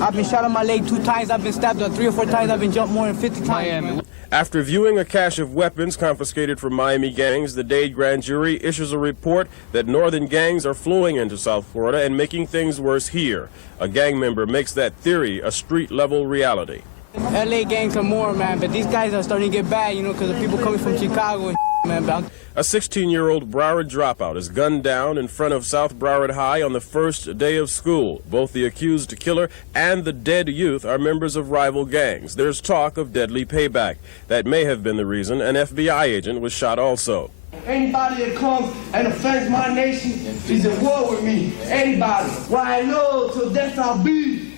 I've been shot on my leg 2 times. I've been stabbed 3 or 4 times. I've been jumped more than 50 times. After viewing a cache of weapons confiscated from Miami gangs, the Dade grand jury issues a report that northern gangs are flowing into South Florida and making things worse here. A gang member makes that theory a street-level reality. LA gangs are more, man, but these guys are starting to get bad, you know, because of people coming from Chicago and man. A 16-year-old Broward dropout is gunned down in front of South Broward High on the first day of school. Both the accused killer and the dead youth are members of rival gangs. There's talk of deadly payback. That may have been the reason an FBI agent was shot also. Anybody that comes and offends my nation is at war with me. Anybody. Where I know till death I'll be.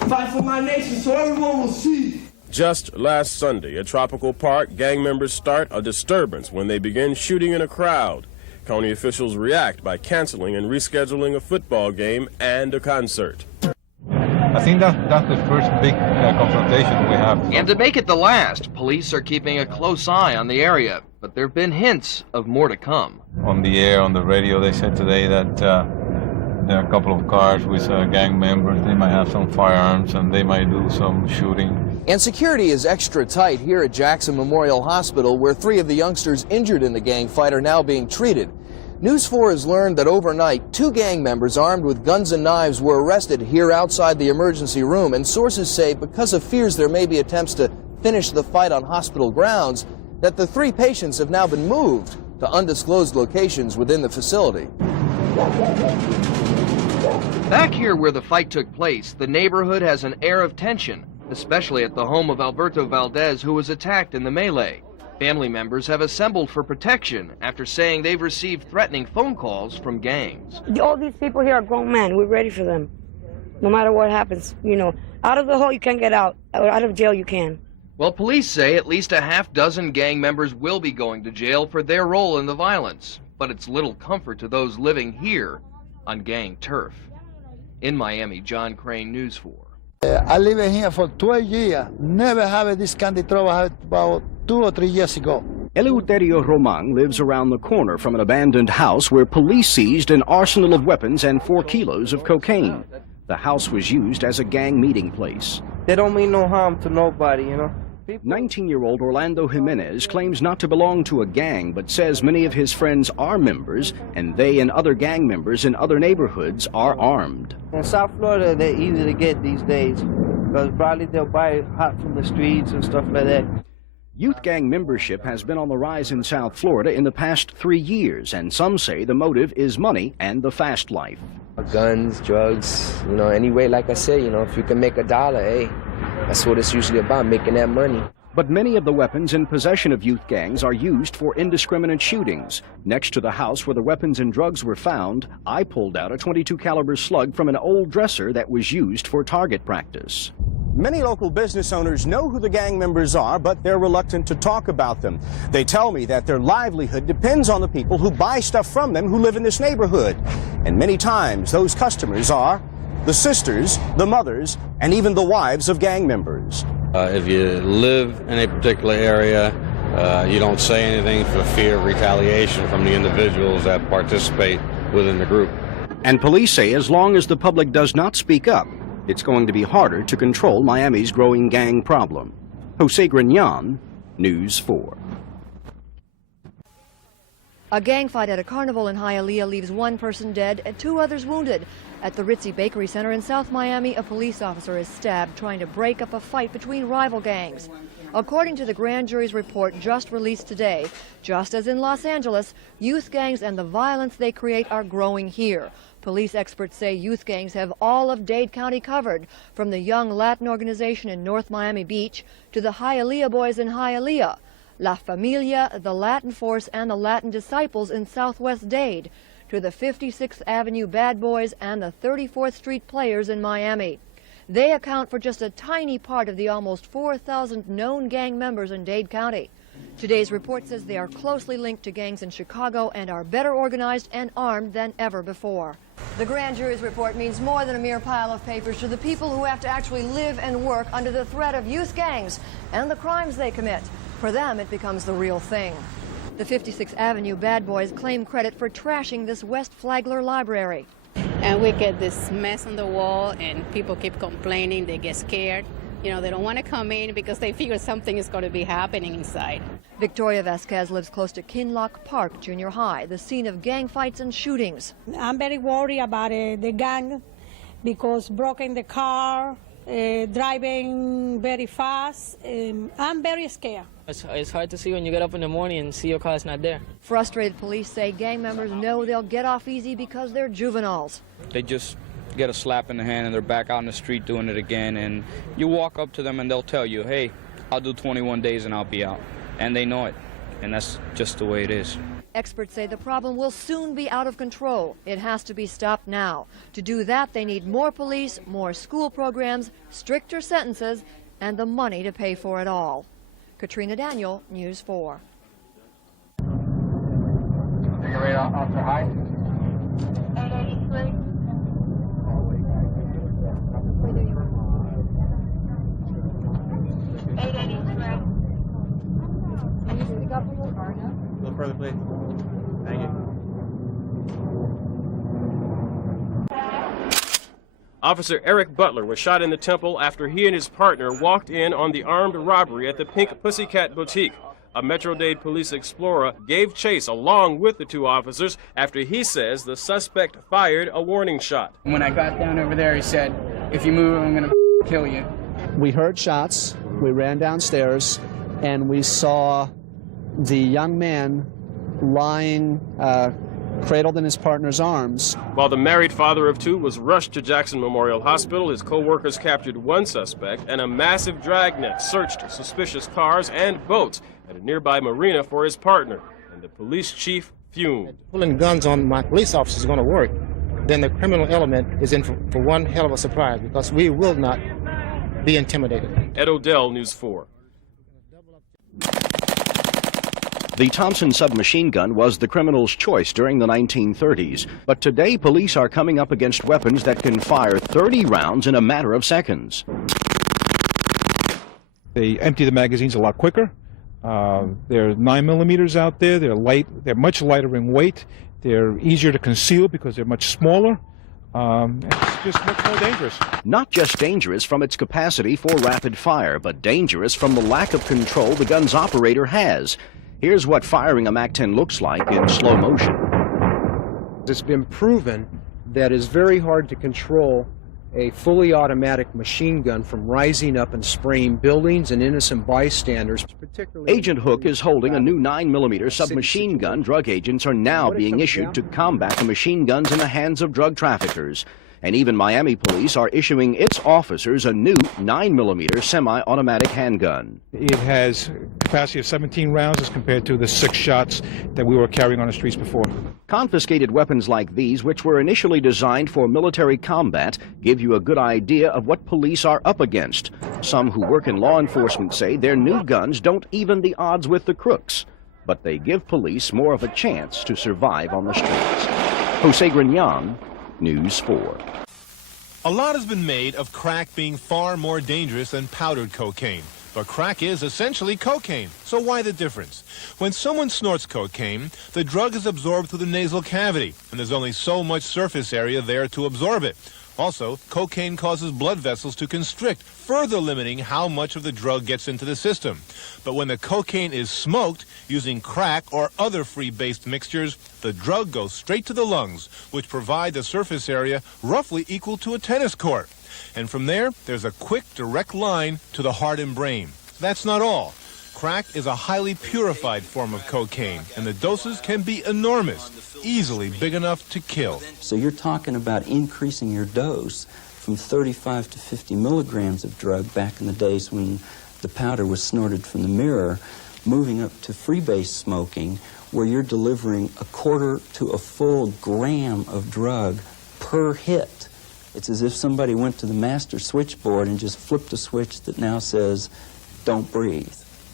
Fight for my nation so everyone will see. Just last Sunday at Tropical Park, gang members start a disturbance when they begin shooting in a crowd. County officials react by canceling and rescheduling a football game and a concert. I think that's the first big confrontation we have. And to make it the last, police are keeping a close eye on the area, but there have been hints of more to come. On the air, on the radio, they said today that there are a couple of cars with gang members. They might have some firearms and they might do some shooting. And security is extra tight here at Jackson Memorial Hospital, where 3 of the youngsters injured in the gang fight are now being treated. News 4 has learned that overnight, 2 gang members armed with guns and knives were arrested here outside the emergency room, and sources say because of fears there may be attempts to finish the fight on hospital grounds, that the 3 patients have now been moved to undisclosed locations within the facility. Back here where the fight took place, the neighborhood has an air of tension, especially at the home of Alberto Valdez, who was attacked in the melee. Family members have assembled for protection after saying they've received threatening phone calls from gangs. All these people here are grown men. We're ready for them. No matter what happens, you know, out of the hole you can't get out. Out of jail you can. Well, police say at least a half-dozen gang members will be going to jail for their role in the violence, but it's little comfort to those living here on gang turf. In Miami, John Crane, News 4. I live in here for 12 years. Never have this kind of trouble about 2 or 3 years ago. Eleuterio Roman lives around the corner from an abandoned house where police seized an arsenal of weapons and 4 kilos of cocaine. The house was used as a gang meeting place. They don't mean no harm to nobody, you know. 19-year-old Orlando Jimenez claims not to belong to a gang, but says many of his friends are members, and they and other gang members in other neighborhoods are armed. In South Florida, they're easy to get these days, because probably they'll buy hot from the streets and stuff like that. Youth gang membership has been on the rise in South Florida in the past 3 years, and some say the motive is money and the fast life. Guns, drugs, you know, anyway, like I said, you know, if you can make $1, hey, that's what it's usually about, making that money. But many of the weapons in possession of youth gangs are used for indiscriminate shootings. Next to the house where the weapons and drugs were found, I pulled out a .22 caliber slug from an old dresser that was used for target practice. Many local business owners know who the gang members are, but they're reluctant to talk about them. They tell me that their livelihood depends on the people who buy stuff from them who live in this neighborhood. And many times those customers are the sisters, the mothers, and even the wives of gang members. If you live in a particular area, you don't say anything for fear of retaliation from the individuals that participate within the group. And police say as long as the public does not speak up, it's going to be harder to control Miami's growing gang problem. Jose Grignon, News 4. A gang fight at a carnival in Hialeah leaves 1 person dead and 2 others wounded. At the Ritzy Bakery Center in South Miami, a police officer is stabbed trying to break up a fight between rival gangs. According to the grand jury's report just released today, just as in Los Angeles, youth gangs and the violence they create are growing here. Police experts say youth gangs have all of Dade County covered, from the Young Latin Organization in North Miami Beach to the Hialeah Boys in Hialeah, La Familia, the Latin Force, and the Latin Disciples in Southwest Dade, to the 56th Avenue Bad Boys and the 34th Street Players in Miami. They account for just a tiny part of the almost 4,000 known gang members in Dade County. Today's report says they are closely linked to gangs in Chicago and are better organized and armed than ever before. The grand jury's report means more than a mere pile of papers to the people who have to actually live and work under the threat of youth gangs and the crimes they commit. For them, it becomes the real thing. The 56th Avenue Bad Boys claim credit for trashing this West Flagler library. And we get this mess on the wall, and people keep complaining. They get scared. You know, they don't want to come in because they figure something is going to be happening inside. Victoria Vasquez lives close to Kinloch Park Junior High, the scene of gang fights and shootings. I'm very worried about the gang because broken the car, driving very fast. I'm very scared. It's hard to see when you get up in the morning and see your car's not there. Frustrated police say gang members know they'll get off easy because they're juveniles. They just get a slap in the hand and they're back out in the street doing it again, and you walk up to them and they'll tell you, hey, I'll do 21 days and I'll be out. And they know it, and that's just the way it is. Experts say the problem will soon be out of control. It has to be stopped now. To do that, they need more police, more school programs, stricter sentences, and the money to pay for it all. Katrina Daniel, News 4. Cigarette Officer Hyde. A little further, please. Thank you. Officer Eric Butler was shot in the temple after he and his partner walked in on the armed robbery at the Pink Pussycat Boutique. A Metro-Dade police explorer gave chase along with the two officers after he says the suspect fired a warning shot. When I got down over there, he said, if you move, I'm going to kill you. We heard shots, we ran downstairs, and we saw the young man lying cradled in his partner's arms. While the married father of two was rushed to Jackson Memorial Hospital, his co-workers captured one suspect, and a massive dragnet searched suspicious cars and boats at a nearby marina for his partner, and the police chief fumed. Pulling guns on my police officers is going to work. Then the criminal element is in for one hell of a surprise, because we will not be intimidated. Ed Odell, News 4. The Thompson submachine gun was the criminal's choice during the 1930s, but today police are coming up against weapons that can fire 30 rounds in a matter of seconds. They empty the magazines a lot quicker. There are 9mm out there. They're light. They're much lighter in weight. They're easier to conceal because they're much smaller. It's just much more dangerous. Not just dangerous from its capacity for rapid fire, but dangerous from the lack of control the gun's operator has. Here's what firing a MAC-10 looks like in slow motion. It's been proven that it's very hard to control a fully automatic machine gun from rising up and spraying buildings and innocent bystanders. Agent Hook is holding a new 9mm submachine gun drug agents are now being issued to combat the machine guns in the hands of drug traffickers. And even Miami police are issuing its officers a new 9mm semi-automatic handgun. It has capacity of 17 rounds as compared to the 6 shots that we were carrying on the streets before. Confiscated weapons like these, which were initially designed for military combat, give you a good idea of what police are up against. Some who work in law enforcement say their new guns don't even the odds with the crooks, but they give police more of a chance to survive on the streets. Jose Grignon, News 4. A lot has been made of crack being far more dangerous than powdered cocaine. But crack is essentially cocaine, so why the difference? When someone snorts cocaine, the drug is absorbed through the nasal cavity, and there's only so much surface area there to absorb it. Also, cocaine causes blood vessels to constrict, further limiting how much of the drug gets into the system. But when the cocaine is smoked, using crack or other free-based mixtures, the drug goes straight to the lungs, which provide the surface area roughly equal to a tennis court. And from there, there's a quick, direct line to the heart and brain. That's not all. Crack is a highly purified form of cocaine, and the doses can be enormous, easily big enough to kill. So you're talking about increasing your dose from 35 to 50 milligrams of drug back in the days when the powder was snorted from the mirror, moving up to freebase smoking, where you're delivering a quarter to a full gram of drug per hit. It's as if somebody went to the master switchboard and just flipped a switch that now says, don't breathe.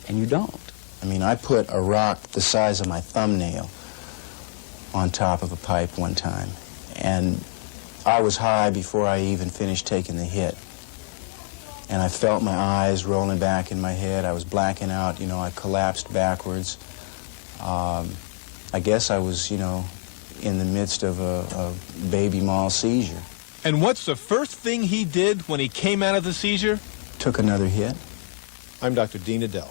And you don't. I mean, I put a rock the size of my thumbnail on top of a pipe one time, and I was high before I even finished taking the hit. And I felt my eyes rolling back in my head. I was blacking out, I collapsed backwards. I guess I was, in the midst of a baby mall seizure. And what's the first thing he did when he came out of the seizure? Took another hit. I'm Dr. Dean Adele.